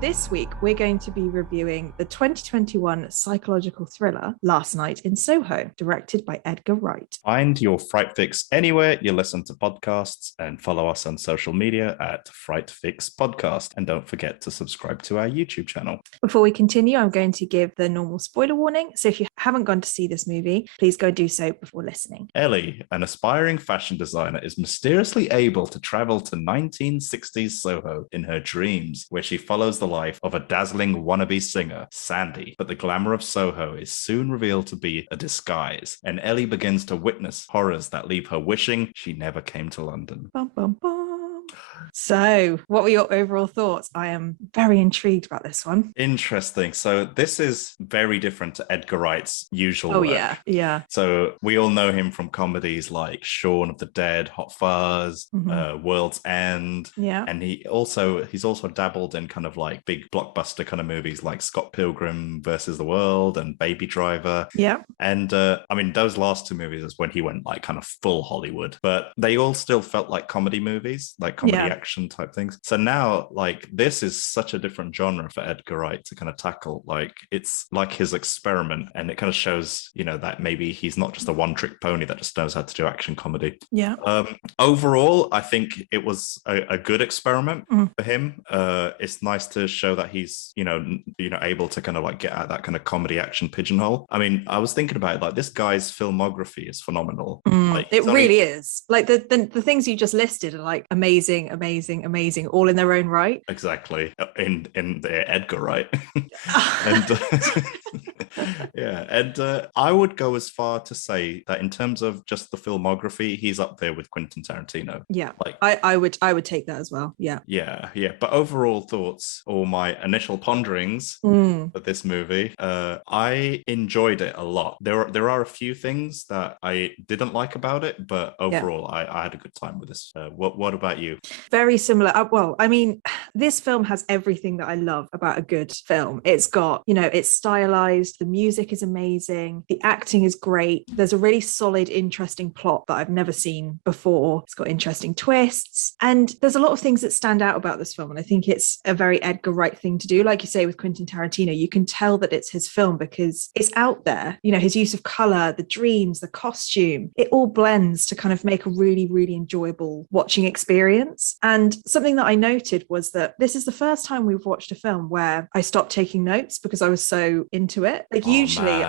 this week we're going to be reviewing the 2021 psychological thriller Last Night in Soho, directed by Edgar Wright. Find your Fright Fix anywhere you listen to podcasts and follow us on social media at Fright Fix Podcast. And don't forget to subscribe to our YouTube channel. Before we continue, I'm going to give the normal spoiler warning. So if you haven't gone to see this movie, please go do so before listening. Ellie, an aspiring fashion designer, is mysteriously able to travel to 1960s Soho in her dreams, where she follows the life of a dazzling wannabe singer, Sandy. But the glamour of Soho is soon revealed to be a disguise, and Ellie begins to witness horrors that leave her wishing she never came to London. Bum, bum, bum. So, what were your overall thoughts? I am very intrigued about this one. Interesting. So this is very different to Edgar Wright's usual work. Yeah. So we all know him from comedies like Shaun of the Dead, Hot Fuzz, World's End. Yeah. And he's also dabbled in kind of like big blockbuster kind of movies like Scott Pilgrim versus the World and Baby Driver. Yeah. And I mean, those last two movies is when he went like kind of full Hollywood, but they all still felt like comedy movies, like comedy action type things. So now, like, this is such a different genre for Edgar Wright to kind of tackle. Like, it's like his experiment, and it kind of shows, you know, that maybe he's not just a one-trick pony that just knows how to do action comedy. Yeah. Overall, I think it was a good experiment for him. It's nice to show that he's, you know, able to kind of like get at that kind of comedy action pigeonhole. I mean, I was thinking about it, like, this guy's filmography is phenomenal. Like, it really is. Like the things you just listed are like amazing, all in their own right. Exactly. In the Edgar Wright. And yeah, and I would go as far to say that in terms of just the filmography, he's up there with Quentin Tarantino. Yeah, like I would take that as well. Yeah. But overall thoughts, or my initial ponderings of this movie, I enjoyed it a lot. There are a few things that I didn't like about it, but overall I had a good time with this. What about you? Very similar. Well, I mean, this film has everything that I love about a good film. It's got, you know, it's stylized, the music is amazing, the acting is great, there's a really solid, interesting plot that I've never seen before. It's got interesting twists, and there's a lot of things that stand out about this film, and I think it's a very Edgar Wright thing to do. Like you say with Quentin Tarantino, you can tell that it's his film because it's out there. You know, his use of color, the dreams, the costume, it all blends to kind of make a really, really enjoyable watching experience. And something that I noted was that this is the first time we've watched a film where I stopped taking notes because I was so into it. Like usually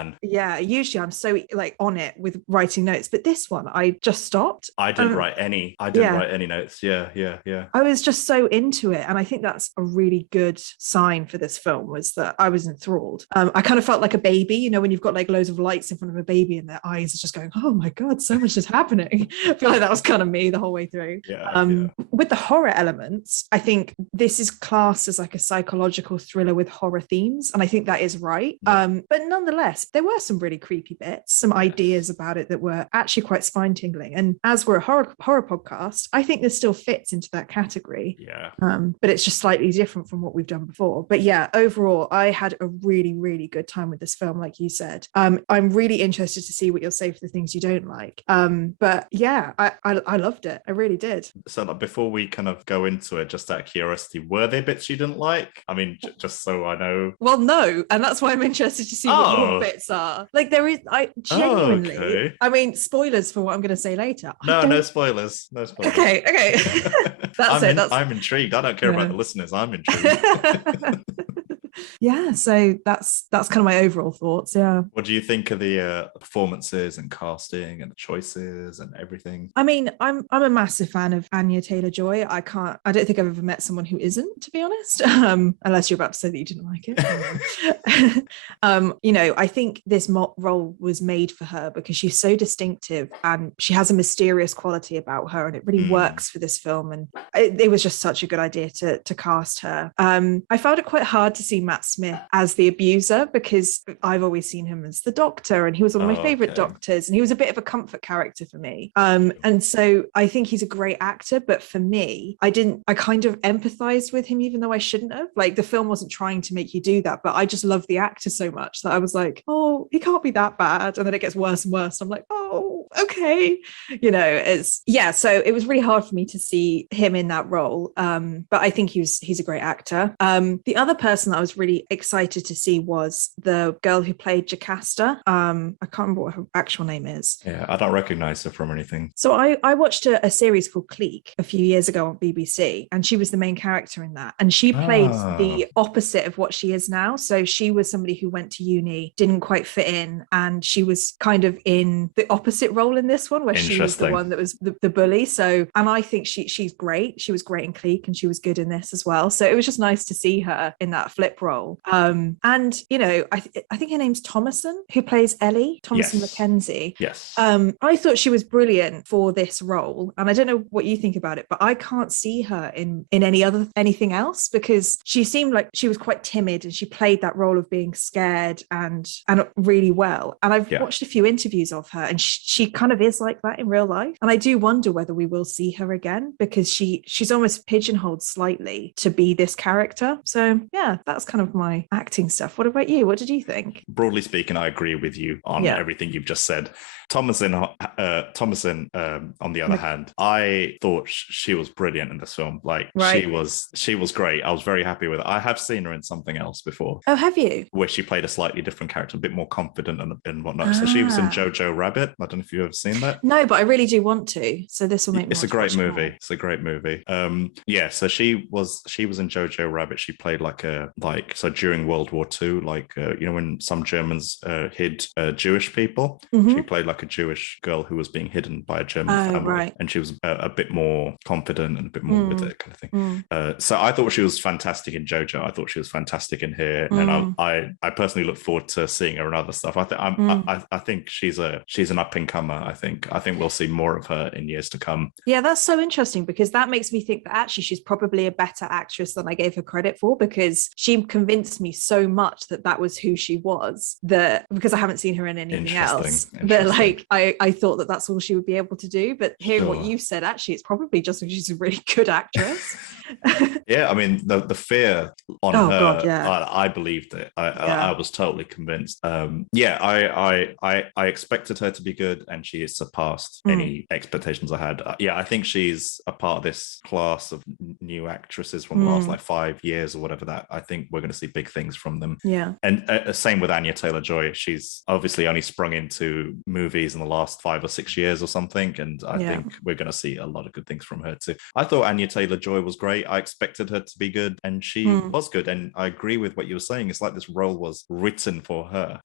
I'm so like on it with writing notes, but this one I just stopped. I didn't write any notes. Yeah. I was just so into it, and I think that's a really good sign for this film, was that I was enthralled. I kind of felt like a baby, you know, when you've got like loads of lights in front of a baby and their eyes are just going, oh my god, so much is happening. I feel like that was kind of me the whole way through. With the horror elements, I think this is classed as like a psychological thriller with horror themes, and I think that is right. But nonetheless, there were some really creepy bits, some ideas about it that were actually quite spine-tingling, and as we're a horror podcast, I think this still fits into that category. But it's just slightly different from what we've done before. But yeah, overall I had a really, really good time with this film, like you said. I'm really interested to see what you'll say for the things you don't like, but yeah, I loved it. I really did. So like, before we kind of go into it, just out of curiosity, were there bits you didn't like? I mean, just so I know. Well, no, and that's why I'm interested to see what more bits are. Like, there is, I genuinely, I mean, spoilers for what I'm going to say later. No spoilers. Okay. I'm intrigued. I don't care about the listeners. I'm intrigued. Yeah, so that's kind of my overall thoughts. Yeah. What do you think of the performances and casting and the choices and everything? I mean, I'm a massive fan of Anya Taylor-Joy. I don't think I've ever met someone who isn't, to be honest. Unless you're about to say that you didn't like it. You know, I think this role was made for her because she's so distinctive and she has a mysterious quality about her, and it really works for this film. And it was just such a good idea to cast her. I found it quite hard to see Matt Smith as the abuser because I've always seen him as the doctor, and he was one of my favorite doctors, and he was a bit of a comfort character for me. And so I think he's a great actor, but for me, I kind of empathized with him, even though I shouldn't have. Like, the film wasn't trying to make you do that, but I just love the actor so much that I was like, oh, he can't be that bad. And then it gets worse and worse. I'm like, oh, okay, so it was really hard for me to see him in that role, but I think he's a great actor. The other person that I was really excited to see was the girl who played Jocasta. I can't remember what her actual name is. Yeah, I don't recognize her from anything. So I watched a series called Clique a few years ago on BBC, and she was the main character in that, and she played the opposite of what she is now. So she was somebody who went to uni, didn't quite fit in, and she was kind of in the opposite role in this one, where she was the one that was the bully. So, and I think she's great. She was great in Clique, and she was good in this as well. So it was just nice to see her in that flip role. And I think her name's Thomasin, who plays Ellie, Thomasin McKenzie. Yes. I thought she was brilliant for this role, and I don't know what you think about it, but I can't see her in anything else, because she seemed like she was quite timid, and she played that role of being scared and really well. And I've watched a few interviews of her, and she kind of is like that in real life. And I do wonder whether we will see her again, because she's almost pigeonholed slightly to be this character. So yeah, that's kind of my acting stuff. What about you? What did you think? Broadly speaking, I agree with you on everything you've just said. Thomasin, on the other hand, I thought she was brilliant in this film. Like, she was great. I was very happy with it. I have seen her in something else before. Oh, have you? Where she played a slightly different character, a bit more confident and whatnot. So she was in Jojo Rabbit. I don't know if you've ever seen that. No, but I really do want to. So this will make me. It's a great movie. It's a great movie. So she was in Jojo Rabbit. She played so during World War II, when some Germans hid Jewish people, she played like a Jewish girl who was being hidden by a German family, right. and she was a bit more confident and a bit more with it, kind of thing. So I thought she was fantastic in Jojo. I thought she was fantastic in here, and I personally look forward to seeing her in other stuff. I think she's an up and comer. I think we'll see more of her in years to come. Yeah, that's so interesting, because that makes me think that actually she's probably a better actress than I gave her credit for, because she convinced me so much that was who she was, because I haven't seen her in anything else. But I thought that that's all she would be able to do. But hearing what you said, actually, it's probably just because she's a really good actress. Yeah, I mean, the fear on her, God, yeah. I believed it. I was totally convinced. I expected her to be good, and she has surpassed any expectations I had. I think she's a part of this class of new actresses from the last 5 years or whatever that. I think we're going to see big things from them. Yeah. And same with Anya Taylor-Joy. She's obviously only sprung into movies in the last 5 or 6 years or something, and I think we're going to see a lot of good things from her too. I thought Anya Taylor-Joy was great. I expected her to be good, and she was good. And I agree with what you were saying. It's like this role was written for her.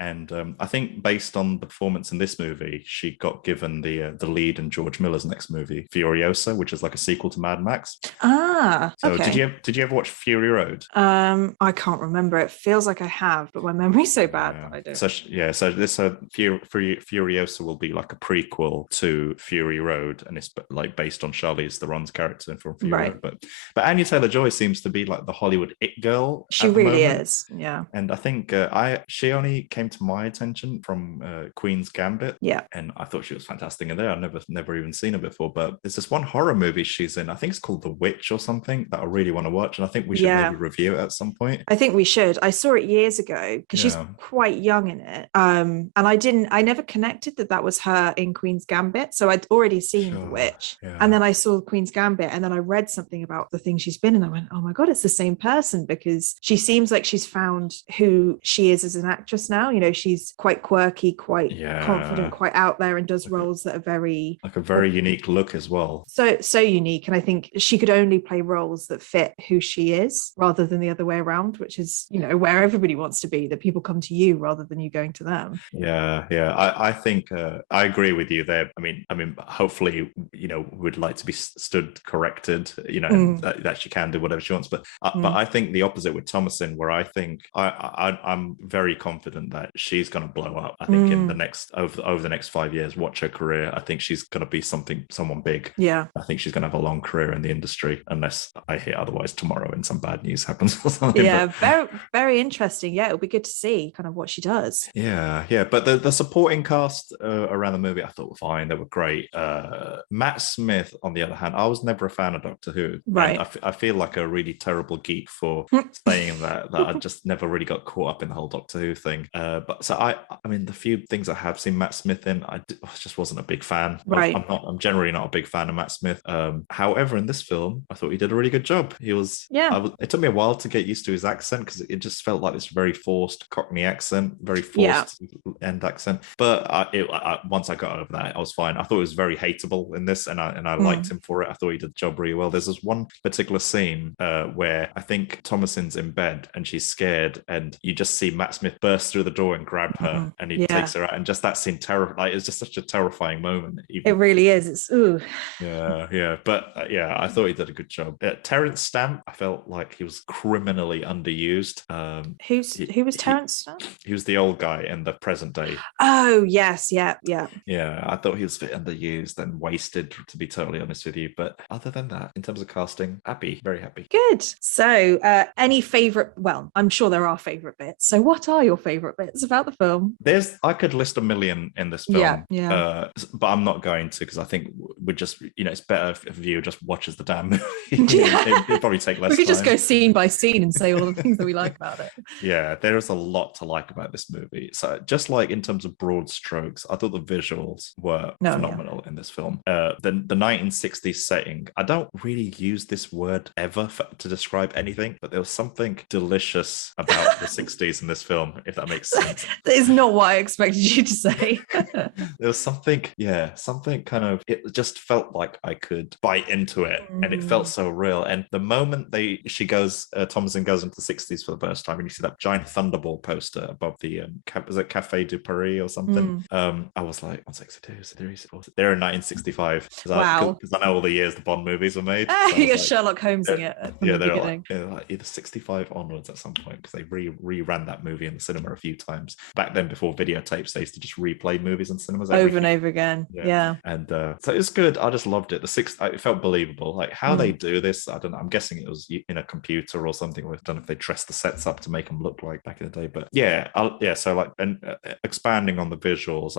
And I think based on the performance in this movie, she got given the lead in George Miller's next movie, Furiosa, which is like a sequel to Mad Max. So did you ever watch Fury Road? I can't remember. It feels like I have, but my memory's so bad that I don't. So this Furiosa will be like a prequel to Fury Road, and it's like based on Charlize Theron's character from Fury Road. But Anya Taylor-Joy seems to be like the Hollywood it girl. She really is. Yeah. And I think she only came to my attention from Queen's Gambit. Yeah. And I thought she was fantastic in there. I've never even seen her before. But there's this one horror movie she's in. I think it's called The Witch or something that I really want to watch. And I think we should maybe review it at some point. I think we should. I saw it years ago because she's quite young in it. And I never connected that was her in Queen's Gambit. So I'd already seen The Witch. Yeah. And then I saw Queen's Gambit, and then I read something about the thing she's been in. I went, oh my God, it's the same person, because she seems like she's found who she is as an actress now. You know, she's quite quirky, quite confident, quite out there, and does roles that are very unique look as well. So unique. And I think she could only play roles that fit who she is, rather than the other way around, which is, you know, where everybody wants to be, that people come to you rather than you going to them. I think I agree with you there. I mean hopefully, you know, would like to be stood corrected, you know, that she can do whatever she wants, but I think the opposite with Thomasin, where I think I'm very confident that she's going to blow up. I think in the next over the next 5 years, watch her career. I think she's going to be someone big. Yeah, I think she's going to have a long career in the industry, unless I hear otherwise tomorrow and some bad news happens or something. Yeah, very, very interesting. Yeah, it'll be good to see kind of what she does. Yeah. But the supporting cast around the movie, I thought were fine. They were great. Matt Smith, on the other hand, I was never a fan of Doctor Who. Right. I feel like a really terrible geek for saying that I just never really got caught up in the whole Doctor Who thing. But so I mean, the few things I have seen Matt Smith in. I just wasn't a big fan. Right. I'm generally not a big fan of Matt Smith. However, in this film, I thought he did a really good job. He was, it took me a while to get used to his accent because it just felt like this very forced Cockney accent, very forced end accent. But once I got over that, I was fine. I thought it was very hateable in this, and I liked him for it. I thought he did the job really well. There's this one particular scene where I think Thomasin's in bed and she's scared, and you just see Matt Smith burst through the door and grab her, and he takes her out, and just that scene it's just such a terrifying moment. It really is. It's But I thought he did a good job. Terence Stamp, I felt like he was criminally underused. Who was Terence Stamp? He was the old guy in the present day. Oh yes, yeah. I thought he was a bit underused and wasted, to be totally honest with you. But other than that, in terms of casting, happy, very happy. Good. So any favorite, well, I'm sure there are favorite bits, so what are your favorite bits about the film? I could list a million in this film, but I'm not going to, because I think we're just, it's better if you just watches the damn movie. It'd probably take less time. We could just go scene by scene and say all the things that we like about it. Yeah, there is a lot to like about this movie. So just like in terms of broad strokes, I thought the visuals were phenomenal in this film. The 1960s setting, I don't really use this word ever to describe anything, but there was something delicious about the 60s in this film, if that makes sense. That is not what I expected you to say. There was something kind of, it just felt like I could bite into it, and it felt so real. And the moment Thomasin goes into the 60s for the first time, and you see that giant Thunderball poster above the was it Café du Paris or something? I was like, 162, they're in 1965. Because I know all the years the Bond movies were made. You're Sherlock Holmesing it. They're like either 65 onwards at some point, because they re-ran that movie in the cinema a few times. Back then, before videotapes, they used to just replay movies in cinemas over and over again. Yeah. And so it's good. I just loved it. It felt believable. Like how they do this, I don't know. I'm guessing it was in a computer or something. I don't know if they dressed the sets up to make them look like back in the day. But so like, and expanding on the visuals,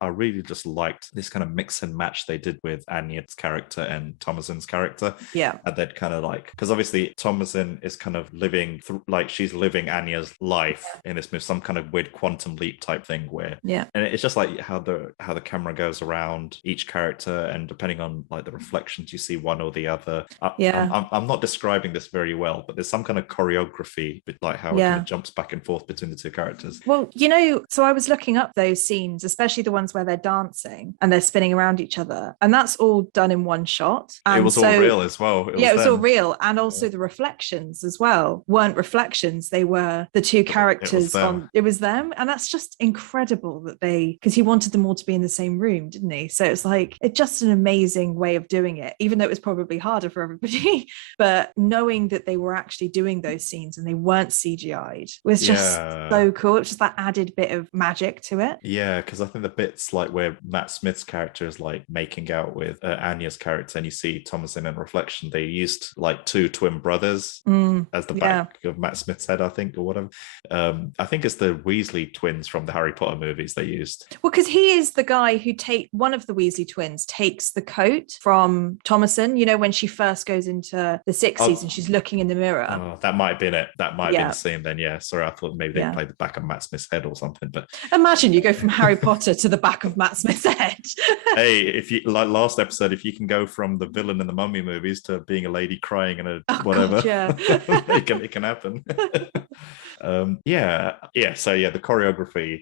I really just liked this kind of mix and match they did with Anya's character and Thomasin's character. Yeah. And then kind of like, because obviously Thomasin is kind of living like she's living Anya's life in this movie, some kind of weird quantum leap type thing where, and it's just like how the camera goes around each character, and depending on like the reflections, you see one or the other. I'm not describing this very well, but there's some kind of choreography, like how it kind of jumps back and forth between the two characters. Well, so I was looking up those scenes, especially the ones where they're dancing and they're spinning around each other, and that's all done in one shot. And it was all real as well. It was all real, and also the reflections as well weren't reflections; they were the two characters. It was them, and that's just incredible that because he wanted them all to be in the same room, didn't he? So it's like it's just an amazing way of doing it, even though it was probably harder for everybody. But knowing that they were actually doing those scenes and they weren't CGI'd was just so cool. It's just that added bit of magic to it. Yeah, because I think the bits like where Matt Smith's character is like making out with Anya's character, and you see Thomasin in reflection, they used like two twin brothers as the back of Matt Smith's head, I think, or whatever. I think it's the Weasley twins from the Harry Potter movies they used. Well, because he is the guy who one of the Weasley twins takes the coat from Thomasin, when she first goes into the 60s and she's looking in the mirror. Oh, that might have been it. That might have been the scene then. Yeah, sorry, I thought maybe they played the back of Matt Smith's head or something. But imagine you go from Harry Potter to the back of Matt Smith's head. Hey, if you like last episode, if you can go from the villain in the Mummy movies to being a lady crying in whatever, God, it can happen. The choreography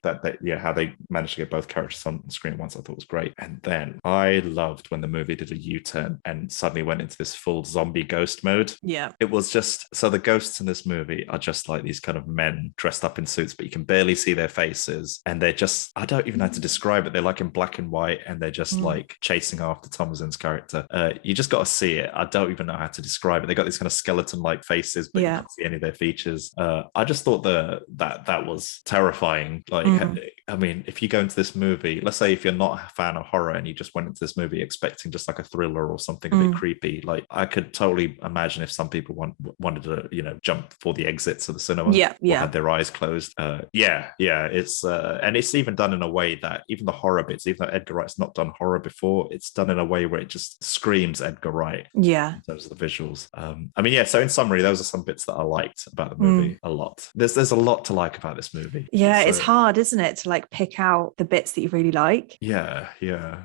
how they managed to get both characters on screen once, I thought was great. And then I loved when the movie did a U-turn and suddenly went into this full zombie ghost mode. It was just, so the ghosts in this movie are just like these kind of men dressed up in suits, but you can barely see their faces, and they're just, I don't even know how to describe it, they're like in black and white, and they're just like chasing after Thomasin's character. You just got to see it. I don't even know how to describe it. They got these kind of skeleton-like faces, but you can't see any of their features. I just thought that was terrifying. Like, I mean, if you go into this movie, let's say if you're not a fan of horror and you just went into this movie expecting just like a thriller or something a bit creepy, like I could totally imagine if some people wanted to, jump for the exits of the cinema, or had their eyes closed. It's and it's even done in a way that even the horror bits, even though Edgar Wright's not done horror before, it's done in a way where it just screams Edgar Wright. In terms of the visuals. So in summary, those are some bits that I liked about the movie a lot. There's a lot to like about this movie. It's hard, isn't it, to like pick out the bits that you really like. Yeah.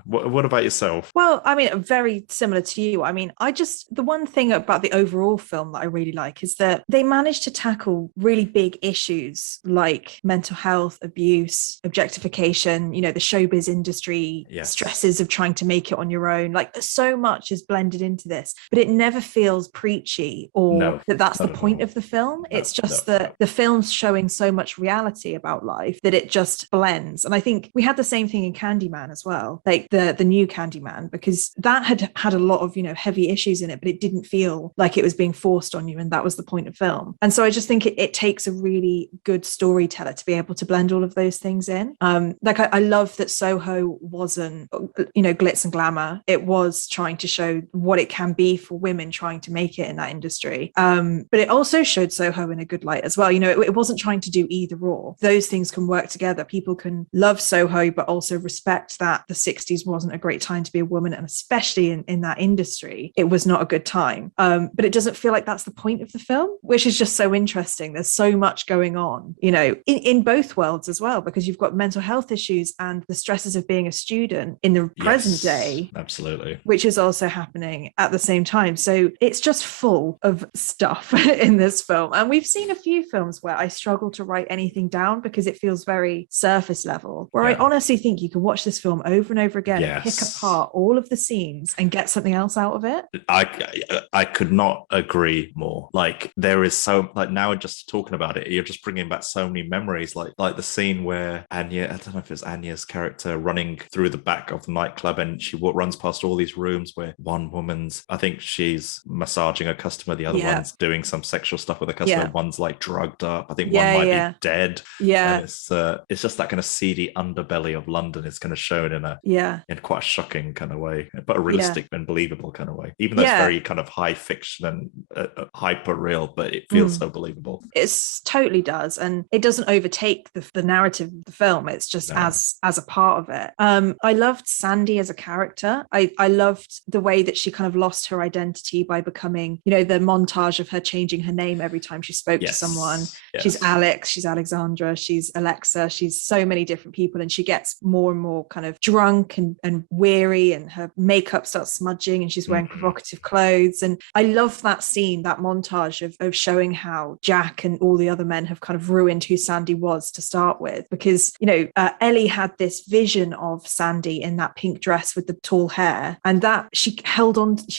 What about yourself? Well, I mean, very similar to you. I mean, the one thing about the overall film that I really like is that they managed to tackle really big issues like mental health, abuse, objectification, the showbiz industry, stresses of trying to make it on your own. Like, so much is blended into this, but it never feels preachy or that's the point of the film. It's just that the film's showing so much reality about life that it just blends. And I think we had the same thing in Candyman as well, like the new Candyman, because that had a lot of heavy issues in it, but it didn't feel like it was being forced on you, and that was the point of film. And so I just think it takes a really good storyteller to be able to blend all of those things in. Like I love that Soho wasn't glitz and glamour. It was trying to show what it can be for women trying to make it in that industry, but it also showed Soho in a good light as well. It wasn't trying to do either or. Those things can work together. People can love Soho but also respect that the 60s wasn't a great time to be a woman, and especially in that industry it was not a good time, but it doesn't feel like that's the point of the film, which is just so interesting. There's so much going on in both worlds as well, because you've got mental health issues and the stresses of being a student in the present day, absolutely, which is also happening at the same time. So it's just full of stuff in this film. And we've seen a few films where I struggle to write anything down because it feels very surface level, where I honestly think you can watch this film over and over again and pick apart all of the scenes and get something else out of it. I could not agree more. Like, there is so, like, now just talking about it, you're just bringing back so many memories, like the scene where Anya, I don't know if it's Anya's character running through the back of the nightclub, and she runs past all these rooms where one woman's, I think she's massaging a customer, the other one's doing some sexual stuff with a customer, one's like drugged up, I think one might be dead. And it's just that kind of seedy underbelly of London is kind of shown in quite a shocking kind of way, but a realistic and believable kind of way, even though it's very kind of high fiction and hyper real, but it feels so believable. It totally does, and it doesn't overtake the narrative of the film. It's just as a part of it. I loved Sandy as a character. I loved the way that she kind of lost her identity by becoming, the montage of her changing her name every time she spoke to someone. She's Alex, she's Alexandra, she's Alexa, she's so many different people, and she gets more and more kind of drunk and weary, and her makeup starts smudging, and she's wearing provocative clothes. And I love that scene, that montage of showing how Jack and all the other men have kind of ruined who Sandy was to start with, because Ellie had this vision of Sandy in that pink dress with the tall hair, and that she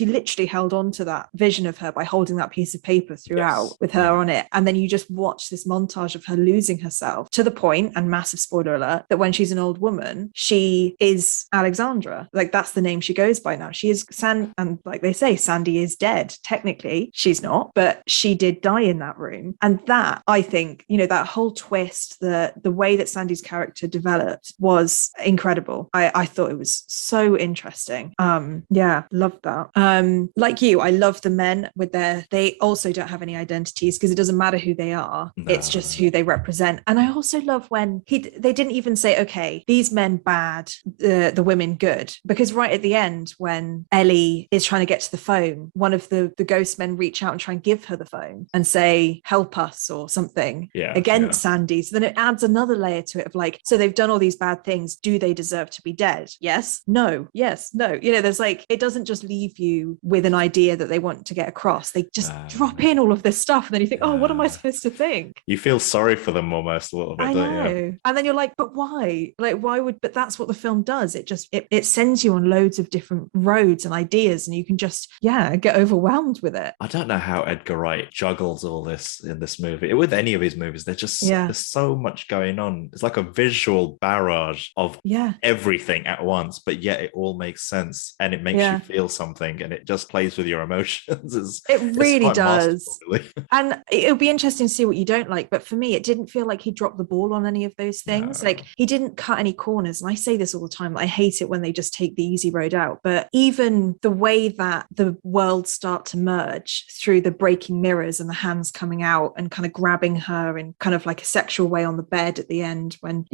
literally held on to that vision of her by holding that piece of paper throughout with her on it. And then you just watch this montage of her losing herself to the point, and massive spoiler alert, that when she's an old woman she is Alexandra. Like, that's the name she goes by now. She is and like they say, Sandy is dead. Technically she's not, but she did die in that room. And that, I think, that whole twist, the way that Sandy's character developed was incredible. I thought it was so interesting. Loved that. Like you, I love the men with they also don't have any identities, because it doesn't matter who they are. It's just who they represent. And I also love when they didn't even say, okay, these men bad, the women good, because right at the end when Ellie is trying to get to the phone, one of the ghost men reach out and try and give her the phone and say help us or something against Sandy. So then it adds another layer to it of like, so they've done all these bad things, do they deserve to be dead? Yes, no, yes, no. There's like, it doesn't just leave you with an idea that they want to get across. They just drop in all of this stuff, and then you think, oh, what am I supposed to think? You feel sorry for them almost a little bit, don't you? And then you're like, but why? Like, why would, but that's what the film does. It just, it sends you on loads of different roads and ideas, and you can just, get overwhelmed with it. I don't know how Edgar Wright juggles all this in this movie. With any of his movies, there's so much going on. It's like a visual barrage of everything at once, but yet it all makes sense, and it makes you feel something, and it just plays with your emotions. It really does. Really. And it'll be interesting to see what you don't like, but for me, it didn't feel like he dropped the ball on any of those things. Like, he didn't cut any corners, and I say this all the time, I hate it when they just take the easy road out. But even the way that the worlds start to merge through the breaking mirrors and the hands coming out and kind of grabbing her in kind of like a sexual way on the bed at the end when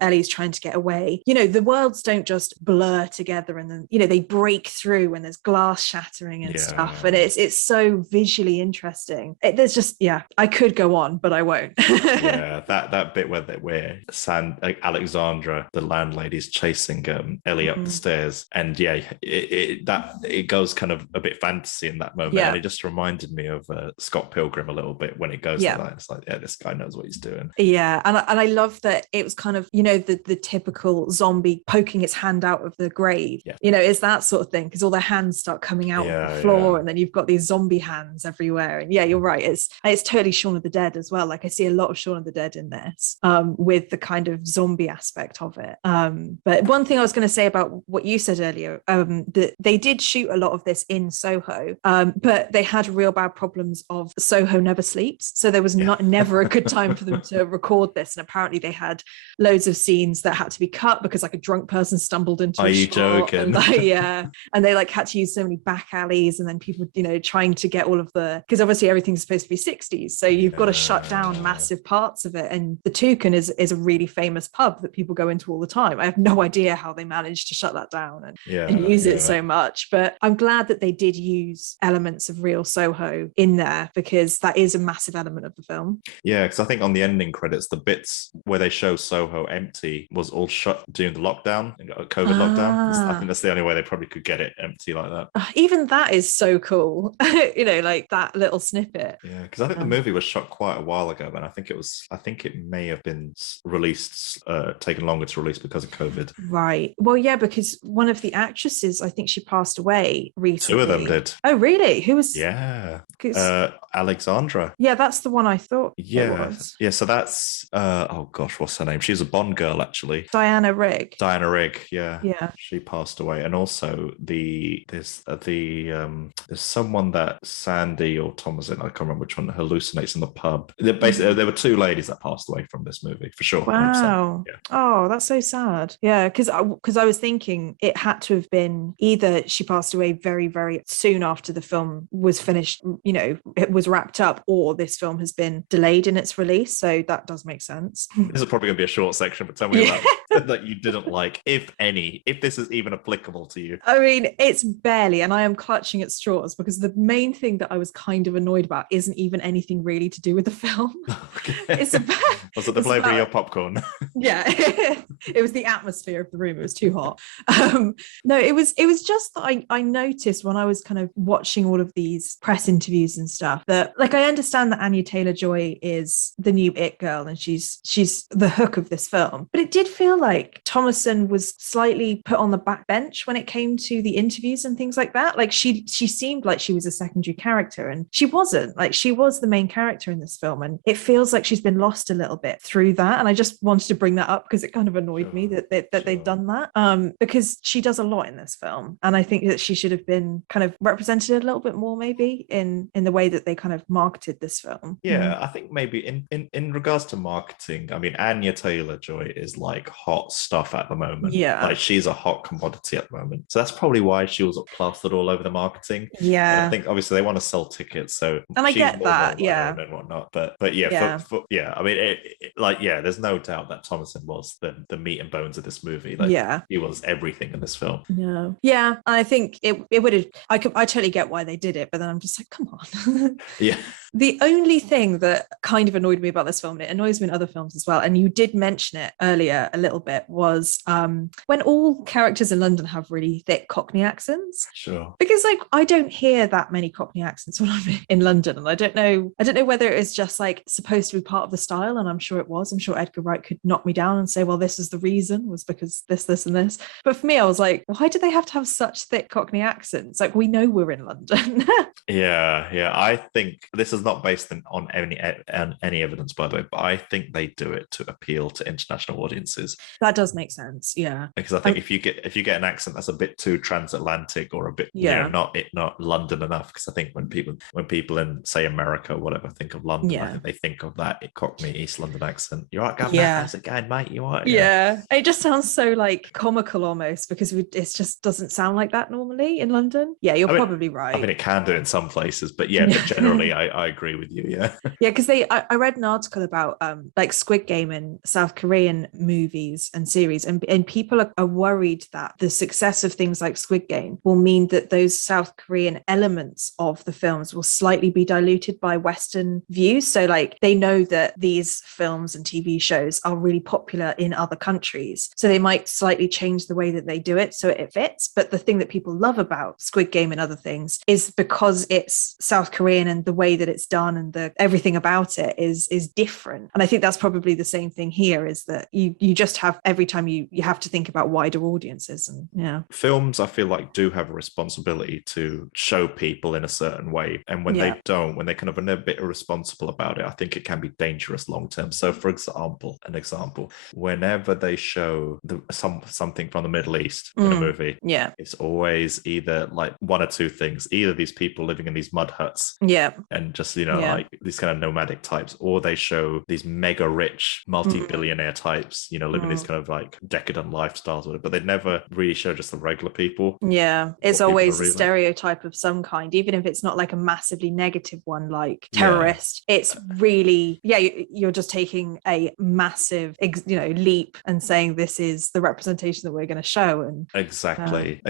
Ellie's trying to get away, the worlds don't just blur together, and then they break through and there's glass shattering and stuff, and it's so visually interesting. There's just I could go on, but I won't. That bit where when Alexandra, the landlady's chasing Ellie up the stairs, and it goes kind of a bit fantasy in that moment, and it just reminded me of Scott Pilgrim a little bit when it goes to that. It's like, this guy knows what he's doing. Yeah, and I love that it was kind of, the typical zombie poking its hand out of the grave. It's that sort of thing, because all their hands start coming out of the floor, and then you've got these zombie hands everywhere. And you're right, it's totally Shaun of the Dead as well. Like, I see a lot of Shaun of the Dead in this, with the kind of zombie aspect of it. But one thing I was going to say about what you said earlier, that they did shoot a lot of this in Soho, but they had real bad problems of Soho never sleeps, so there was never a good time for them to record this, and apparently they had loads of scenes that had to be cut because like a drunk person stumbled into a shot. Joking? And they like had to use so many back alleys, and then people trying to get all of because obviously everything's supposed to be 60s, so you've got to shut down massive parts of it. And the Toucan is a really famous pub that people go into all the time. I have no idea how they managed to shut that down and use it so much, but I'm glad that they did use elements of real Soho in there, because that is a massive element of the film. Because I think on the ending credits, the bits where they show Soho empty was all shut during the lockdown, COVID lockdown. I think that's the only way they probably could get it empty like that. Even that is so cool. Like that little snippet. Yeah, because I think the movie was shot quite a while ago, and I think it may have been released, taken longer to release because of COVID. Right. Well, yeah, because one of the actresses, I think she passed away recently. Two of them did. Oh, really? Who was? Yeah. Alexandra. Yeah, that's the one I thought. Yeah. Yeah. So that's oh gosh, what's her name? She's a Bond girl, actually. Diana Rigg. Yeah. Yeah. She passed away, and also there's someone that Sandy or Thomasin, I can't remember which one, hallucinates in the pub. Basically, there were two ladies that passed away from this movie for sure. Wow. Yeah. Oh, that's so sad. Yeah, because I was thinking it had to have been either she passed away very, very soon after the film was finished, it was wrapped up, or this film has been delayed in its release. So that does make sense. This is probably going to be a short section, but tell me about that you didn't like, if this is even applicable to you. I mean, it's barely, and I am clutching at straws, because the main thing that I was kind of annoyed about isn't even anything really to do with the film. Okay. Was it the flavour of your popcorn? Yeah, it was the atmosphere of the room. It was too hot. No, it was just that I noticed when I was kind of watching all of these press interviews and stuff that, like, I understand that Anya Taylor-Joy is the new it girl and she's the hook of this film, but it did feel like Thomasin was slightly put on the back bench when it came to the interviews and things like that. Like she seemed like she was a secondary character, and she wasn't. Like, she was the main character in this film, and it feels like she's been lost a little bit through that. And I just wanted to bring that up because it kind of annoyed me that they'd done that, because she does a lot in this film, and I think that she should have been kind of represented a little bit more, maybe in the way that they kind of marketed this film. Yeah, I think maybe in regards to marketing, I mean, Anya Taylor-Joy is like hot stuff at the moment. Yeah, like she's a hot commodity at the moment, so that's probably why she was plastered all over the marketing. Yeah, and I think obviously they want to sell tickets, so and I get that, yeah, and whatnot. But yeah, I mean, there's no doubt that Thomasin was the meat and bones of this movie. Like, he was everything in this film. Yeah, I think it would have. I totally get why they did it, but then I'm just like, come on. Yeah. The only thing that kind of annoyed me about this film, and it annoys me in other films as well, and you did mention it earlier a little bit, was when all characters in London have really thick Cockney accents. Sure. Because like I don't hear that many Cockney accents when I'm in London, and I don't know whether it is just like supposed to be part of the style, and I'm sure it was. I'm sure Edgar Wright could knock me down and say, well, this is the reason, was because this and this. But for me, I was like, why do they have to have such thick Cockney accents? Like, we know we're in London. Yeah. I think this is not based on any evidence, by the way, but I think they do it to appeal to international audiences. That does make sense. Yeah, because I think if you get an accent that's a bit too transatlantic or a bit not London enough, because I think when people in, say, America or whatever think of London, I think they think of that Cockney East London accent. You're right, Gavin. How's it going, mate? You are. Yeah, it just sounds so like comical almost, because it just doesn't sound like that normally in London. Yeah, you're probably right. I mean, it can do in some places, but but generally I agree with you. Yeah, because I read an article about like Squid Game and South Korean movies and series, and people are worried that the success of things like Squid Game will mean that those South Korean elements of the films will slightly be diluted by Western views. So like they know that these films and TV shows are really popular in other countries. So they might slightly change the way that they do it so it fits. But the thing that people love about Squid Game and other things is because it's South Korean and the way that it's done and everything about it is different. And I think that's probably the same thing here, is that you just have, every time you have to think about wider audiences. And yeah, films I feel like do have a responsibility to show people in a certain way, and when they don't, when they kind of are a bit irresponsible about it, I think it can be dangerous long term. So for example, whenever they show something from the Middle East in a movie, it's always either like one or two things: either these people living in these mud huts and just like these kind of nomadic types, or they show these mega rich multi-billionaire types living these kind of like decadent lifestyles, but they never really show just the regular people. It's always a stereotype of some kind, even if it's not like a massively negative one like terrorist. It's really you're just taking a massive leap and saying this is the representation that we're going to show. And exactly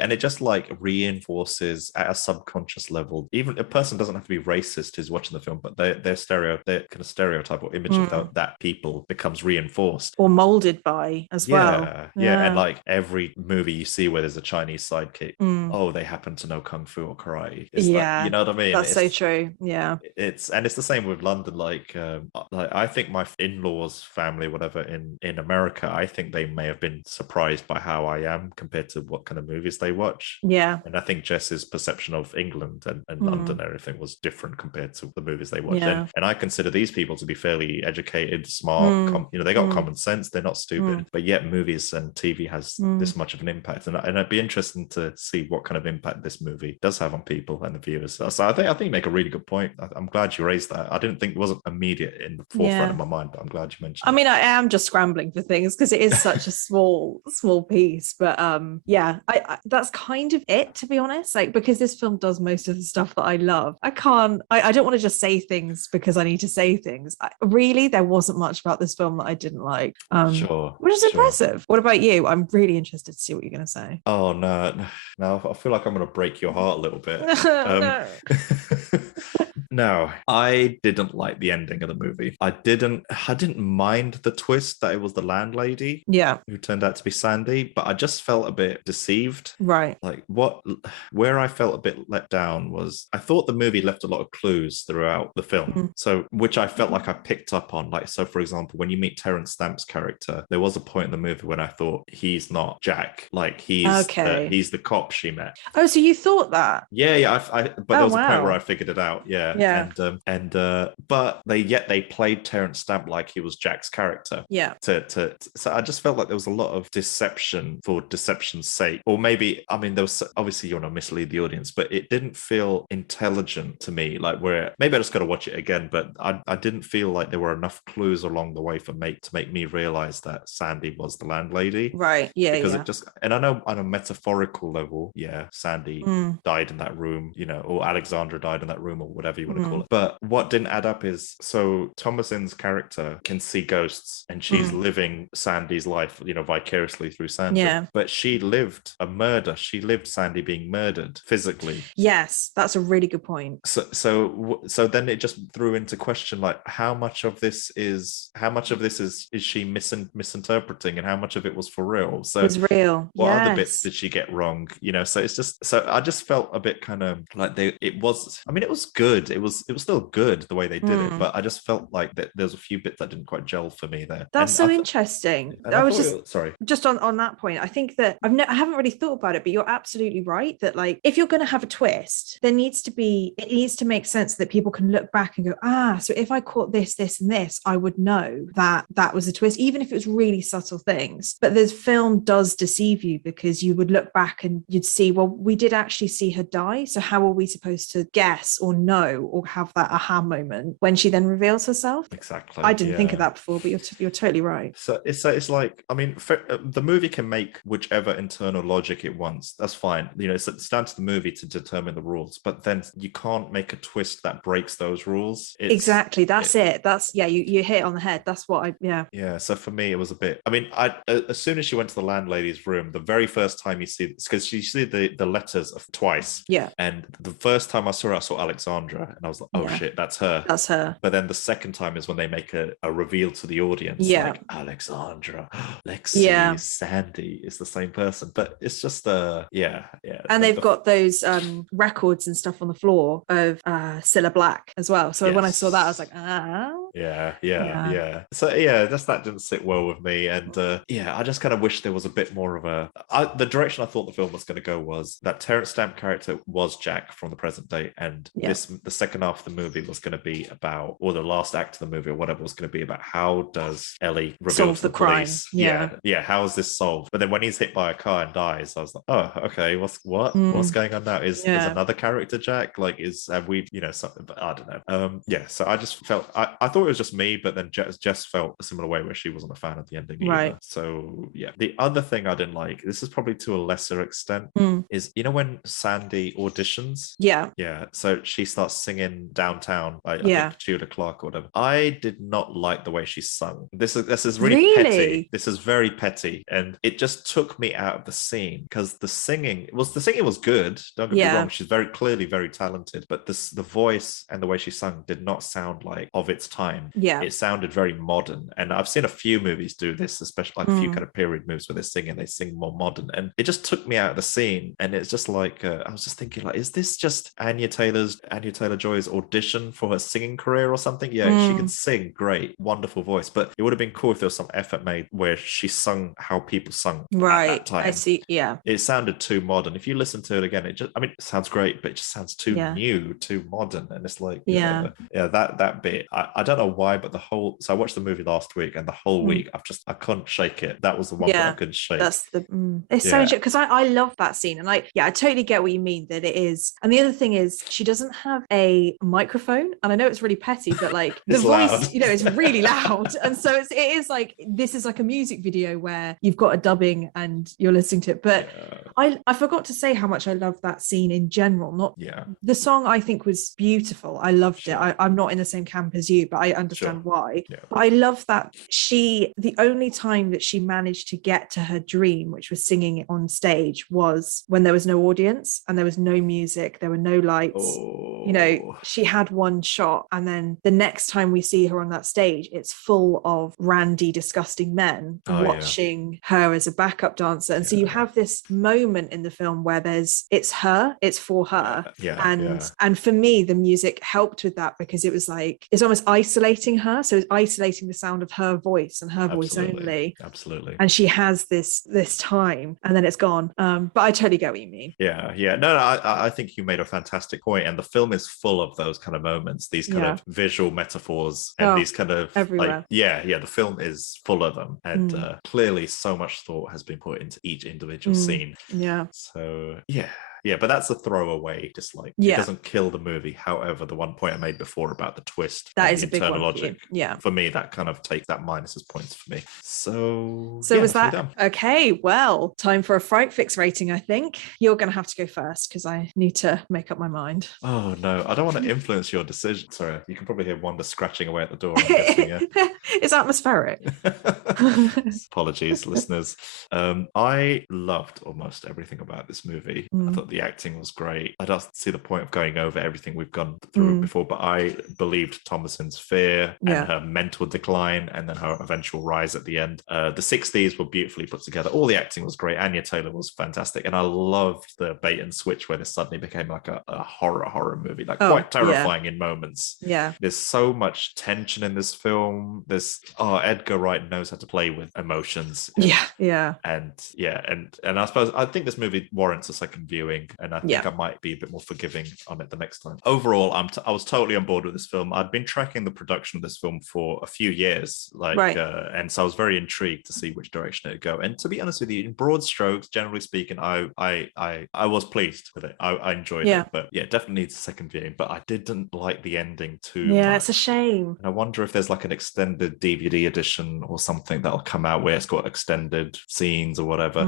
and it just like reinforces at a subconscious level. Even a person doesn't have to be racist who's watching the film, but their kind of stereotype or image of that people becomes reinforced or molded by as well. And like every movie you see where there's a Chinese sidekick, they happen to know kung fu or karate. It's like, you know what I mean? That's so true. It's the same with London. Like I think my in-laws family, whatever, in America, I think they may have been surprised by how I am compared to what kind of movies they watch. And I think Jess's perception of England and London and everything was different compared to the movies they watched. And I consider these people to be fairly educated, smart, they got common sense, they're not stupid, but yet movies and TV has this much of an impact. And it'd be interesting to see what kind of impact this movie does have on people and the viewers. So I think you make a really good point. I'm glad you raised that. I didn't think it wasn't immediate in the forefront of my mind, but I'm glad you mentioned it. I mean, I am just scrambling for things because it is such a small piece, but I that's kind of it, to be honest, like, because this film does most of the stuff that I love. I don't want to just say things because I need to say things. Really, there wasn't much about this film that I didn't like, which is impressive. What about you? I'm really interested to see what you're going to say. Oh no, I feel like I'm going to break your heart a little bit. No, I didn't like the ending of the movie. I didn't mind the twist that it was the landlady who turned out to be Sandy, but I just felt a bit deceived. Right. Like where I felt a bit let down was I thought the movie left a lot of clues throughout the film. So which I felt like I picked up on. Like, so for example, when you meet Terence Stamp's character, there was a point in the movie when I thought he's not Jack. Like he's the cop she met. Oh, so you thought that? Yeah. But there was a point where I figured it out. Yeah. But they played Terence Stamp like he was Jack's character. So I just felt like there was a lot of deception for deception's sake, or maybe there was, obviously you want to mislead the audience, but it didn't feel intelligent to me. Like maybe I just got to watch it again, but I didn't feel like there were enough clues along the way to make me realize that Sandy was the landlady. Right. Because it just, and I know on a metaphorical level, Sandy died in that room, or Alexandra died in that room, or whatever you want to call it. But what didn't add up is, so Thomasin's character can see ghosts and she's living Sandy's life, vicariously through Sandy. But she lived a murder. She lived Sandy being murdered physically. Yes, that's a really good point. So then it just threw into question, like, how much of this is she misinterpreting, and how much of it was for real? So it's real. What other bits did she get wrong? So it's just, so I just felt a bit kind of like it was good. It was still good the way they did it, but I just felt like that there's a few bits that didn't quite gel for me there. That's interesting. I was just on that point. I think that I haven't really thought about it, but you're absolutely right that, like, if you're going to have a twist, it needs to make sense that people can look back and go, so if I caught this and this, I would know that was a twist, even if it was really subtle things. But this film does deceive you, because you would look back and you'd see, well, we did actually see her die, so how are we supposed to guess or know or have that aha moment when she then reveals herself? Exactly. I didn't think of that before, but you're totally right. So it's like, the movie can make whichever internal logic it wants. That's fine. It's down to the movie to determine the rules, but then you can't make a twist that breaks those rules. Exactly. That's it. That's you hit it on the head. That's what So for me, it was a bit, as soon as she went to the landlady's room, the very first time you see, because you see the letters twice. Yeah. And the first time I saw Alexandra, And I was like, oh shit, that's her. That's her. But then the second time is when they make a reveal to the audience, like Alexandra, Lexi, Sandy is the same person. But it's just and they've got those records and stuff on the floor of Cilla Black as well. So when I saw that, I was like, So that didn't sit well with me. And I just kind of wish there was a bit more of the direction I thought the film was going to go was that Terence Stamp character was Jack from the present day, and the second half of the movie was going to be about, or the last act of the movie or whatever was going to be about, how does Ellie reveal to the police? How is this solved? But then when he's hit by a car and dies, I was like, oh, okay, what's going on now? Is another character Jack? Like, have we, something? But I don't know. So I just felt I thought it was just me, but then Jess felt a similar way where she wasn't a fan of the ending either. So the other thing I didn't like, this is probably to a lesser extent, is when Sandy auditions, so she starts singing Downtown by I think Julia Clark or whatever. I did not like the way she sung. This is really petty. This is very petty, and it just took me out of the scene because the singing was good. Don't get me wrong, she's very clearly very talented, but the voice and the way she sung did not sound like of its time. It sounded very modern, and I've seen a few movies do this, especially like a few kind of period movies where they sing more modern, and it just took me out of the scene. And it's just like I was just thinking, like, is this just Anya Taylor-Joy's audition for her singing career or something? She can sing, great, wonderful voice, but it would have been cool if there was some effort made where she sung how people sung at that time. I see. It sounded too modern. If you listen to it again, it sounds great, but it just sounds too new, too modern. And it's like that bit, I don't know why, but so I watched the movie last week, and the whole week I couldn't shake it. That was the one that I couldn't shake. That's it's so because I love that scene, and I totally get what you mean, that it is. And the other thing is, she doesn't have a microphone, and I know it's really petty, but like the voice loud. Is really loud, and so it is like, this is like a music video where you've got a dubbing and you're listening to it. But I forgot to say how much I love that scene in general. The song I think was beautiful. I loved it. I'm not in the same camp as you, but I understand why. But I love that the only time that she managed to get to her dream, which was singing it on stage, was when there was no audience and there was no music, there were no lights. She had one shot, and then the next time we see her on that stage, it's full of randy, disgusting men watching her as a backup dancer. And so you have this moment in the film where it's for her. And for me, the music helped with that, because it was like, it's almost isolating her. So it's isolating the sound of her voice and her voice only. Absolutely. And she has this time, and then it's gone. But I totally get what you mean. No, I think you made a fantastic point, and the film is full of those kind of moments, these kind of visual metaphors, and these kind of everywhere. The film is full of them, and clearly so much thought has been put into each individual scene. So but that's a throwaway dislike. It doesn't kill the movie. However, the one point I made before about the twist, that is a big internal one logic, for me, that kind of takes that minus as points for me. So was that okay? Well, time for a Fright Fix rating. I think you're going to have to go first, because I need to make up my mind. Oh no, I don't want to influence your decision. Sorry, you can probably hear Wanda scratching away at the door. I'm guessing, It's atmospheric. Apologies, listeners. I loved almost everything about this movie. I thought the acting was great. I don't see the point of going over everything we've gone through before, but I believed Thomasin's fear and her mental decline, and then her eventual rise at the end. The 60s were beautifully put together. All the acting was great. Anya Taylor was fantastic, and I loved the bait and switch where this suddenly became like a horror movie, like quite terrifying in moments. There's so much tension in this film. Edgar Wright knows how to play with emotions. And I think this movie warrants a second viewing, and I think I might be a bit more forgiving on it the next time. Overall, I was totally on board with this film. I'd been tracking the production of this film for a few years, and so I was very intrigued to see which direction it'd go. And to be honest with you, in broad strokes, generally speaking, I was pleased with it. I enjoyed it, but definitely needs a second viewing. But I didn't like the ending too much. It's a shame. And I wonder if there's like an extended DVD edition or something that'll come out where it's got extended scenes or whatever.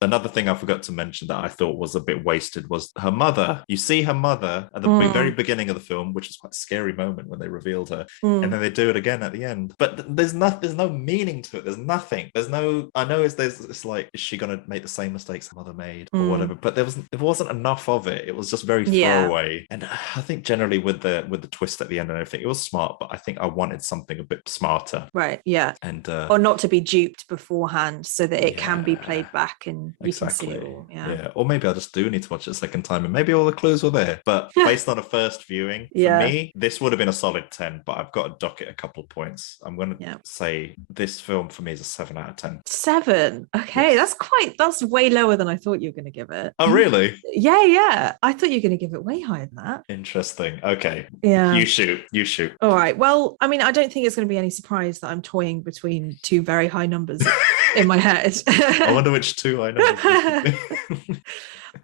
Another thing I forgot to mention that I thought was a bit wasted was her mother. You see her mother at the very beginning of the film, which is quite a scary moment when they revealed her, and then they do it again at the end. But there's no meaning to it. There's nothing. There's no. I know it's like, is she gonna make the same mistakes her mother made or whatever? But there wasn't enough of it. It was just very throwaway. And I think generally with the twist at the end and everything, it was smart. But I think I wanted something a bit smarter. Right. Yeah. And or not to be duped beforehand, so that it can be played back and you can see it all. Yeah. Or maybe I just do need to watch it a second time, and maybe all the clues were there. But based on a first viewing, for me, this would have been a solid 10. But I've got to dock it a couple of points. I'm going to say this film for me is a 7 out of 10. 7. Okay, yes. That's way lower than I thought you were going to give it. Oh, really? Yeah. I thought you were going to give it way higher than that. Interesting. Okay. Yeah. You shoot. All right. Well, I mean, I don't think it's going to be any surprise that I'm toying between two very high numbers in my head. I wonder which two I know.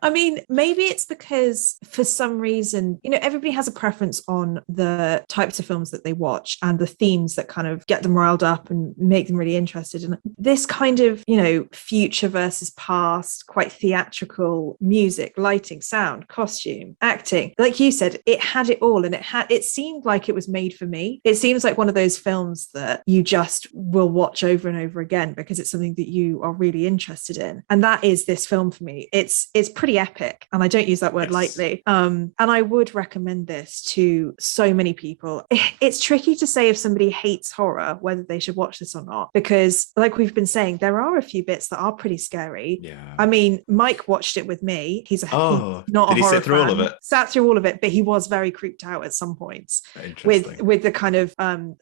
I mean, maybe it's because for some reason, everybody has a preference on the types of films that they watch and the themes that kind of get them riled up and make them really interested. And this kind of, future versus past, quite theatrical music, lighting, sound, costume, acting, like you said, it had it all. And it seemed like it was made for me. It seems like one of those films that you just will watch over and over again because it's something that you are really interested in. And that is this film for me. It's pretty epic, and I don't use that word lightly. And I would recommend this to so many people. It's tricky to say if somebody hates horror whether they should watch this or not, because like we've been saying, there are a few bits that are pretty scary. I mean, Mike watched it with me. He's not a horror sit through fan. all of it? Sat through all of it, but he was very creeped out at some points with the kind of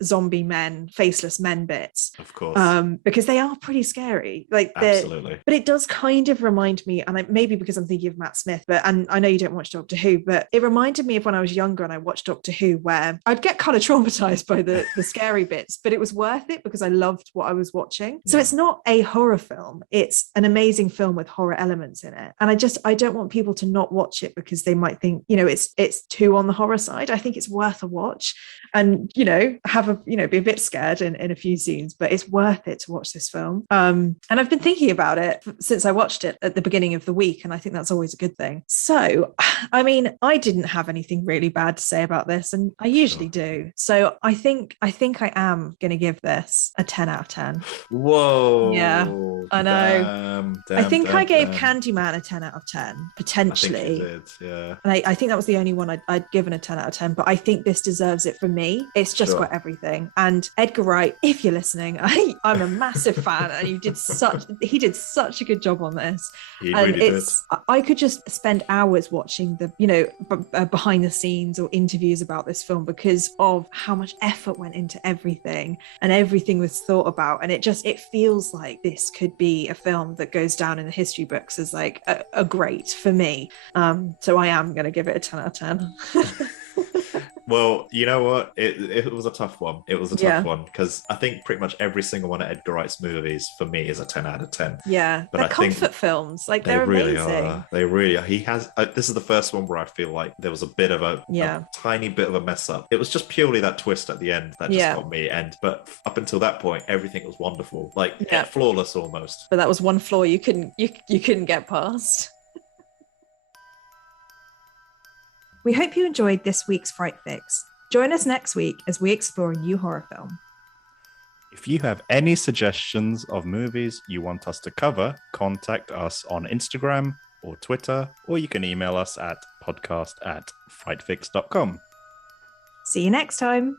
zombie men, faceless men bits, of course, because they are pretty scary. Like, absolutely. But it does kind of remind me, and maybe because I'm thinking of Matt Smith, and I know you don't watch Doctor Who, but it reminded me of when I was younger and I watched Doctor Who, where I'd get kind of traumatized by the scary bits, but it was worth it because I loved what I was watching. So it's not a horror film, it's an amazing film with horror elements in it. And I don't want people to not watch it because they might think, it's too on the horror side. I think it's worth a watch, and be a bit scared in a few scenes, but it's worth it to watch this film. And I've been thinking about it since I watched it at the beginning of the week, and I think that's always a good thing. So, I mean, I didn't have anything really bad to say about this, and I usually do. So I think I am going to give this a 10 out of 10. Whoa. Yeah, I know. I think I gave Candyman a 10 out of 10, potentially. I think you did, yeah. And I think that was the only one I'd given a 10 out of 10, but I think this deserves it for me. It's just got everything. And Edgar Wright, if you're listening, I'm a massive fan, and he did such a good job on this. He really did. I could just spend hours watching the behind the scenes or interviews about this film because of how much effort went into everything, and everything was thought about, and it feels like this could be a film that goes down in the history books as like a great for me. So I am going to give it a 10 out of 10. Well, you know what? It was a tough one. It was a tough one because I think pretty much every single one of Edgar Wright's movies for me is a 10 out of 10. Yeah, but they're comfort films. Like, they're really amazing. Are. They really are. He has. This is the first one where I feel like there was a bit of a tiny bit of a mess up. It was just purely that twist at the end that just got me. But up until that point, everything was wonderful, like flawless almost. But that was one flaw you couldn't get past. We hope you enjoyed this week's Fright Fix. Join us next week as we explore a new horror film. If you have any suggestions of movies you want us to cover, contact us on Instagram or Twitter, or you can email us at podcast@frightfix.com. See you next time.